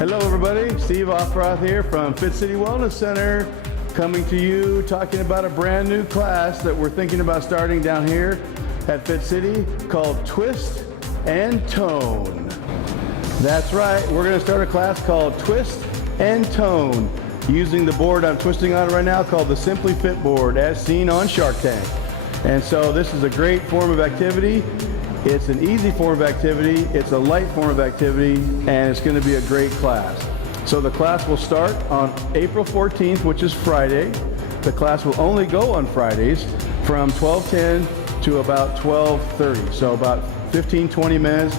Hello everybody, Steve Offroth here from Fit City Wellness Center, coming to you talking about a brand new class that we're thinking about starting down here at Fit City called Twist and Tone. That's right, we're going to start a class called Twist and Tone using the board I'm twisting on right now called the Simply Fit board as seen on Shark Tank. And so this is a great form of activity. It's an easy form of activity, it's a light form of activity, and it's going to be a great class. So the class will start on April 14th, which is Friday. The class will only go on Fridays from 12:10 to about 12:30, so about 15-20 minutes.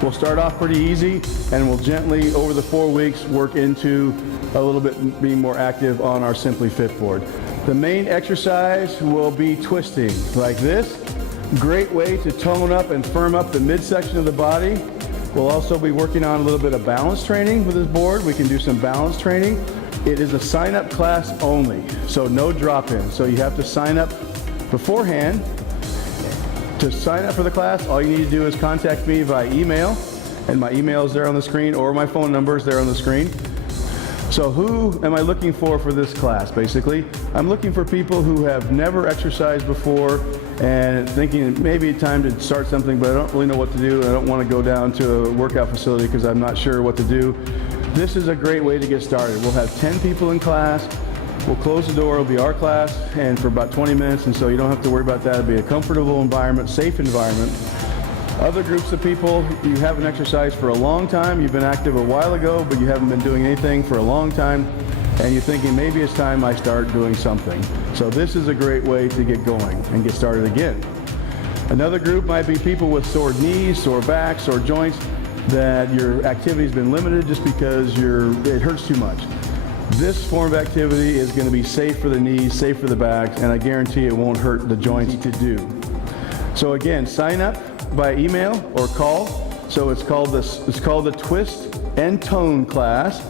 We'll start off pretty easy, and we'll gently, over the 4 weeks, work into a little bit being more active on our Simply Fit board. The main exercise will be twisting, like this. Great way to tone up and firm up the midsection of the body. We'll also be working on a little bit of balance training with this board. We can do some balance training. It is a sign-up class only, so no drop-in. So you have to sign up beforehand. To sign up for the class, all you need to do is contact me via email, and my email is there on the screen, or my phone number is there on the screen. So who am I looking for this class? Basically, I'm looking for people who have never exercised before and thinking maybe time to start something, but I don't really know what to do. I don't want to go down to a workout facility because I'm not sure what to do. This is a great way to get started. We'll have 10 people in class. We'll close the door, it'll be our class, and for about 20 minutes, and so you don't have to worry about that. It'll be a comfortable environment, safe environment. Other groups of people, you haven't exercised for a long time, you've been active a while ago, but you haven't been doing anything for a long time, and you're thinking maybe it's time I start doing something. So this is a great way to get going and get started again. Another group might be people with sore knees, sore backs, sore joints, that your activity's been limited just because it hurts too much. This form of activity is going to be safe for the knees, safe for the backs, and I guarantee it won't hurt the joints to do. So again, sign up by email or call. So it's called the Twist and Tone class.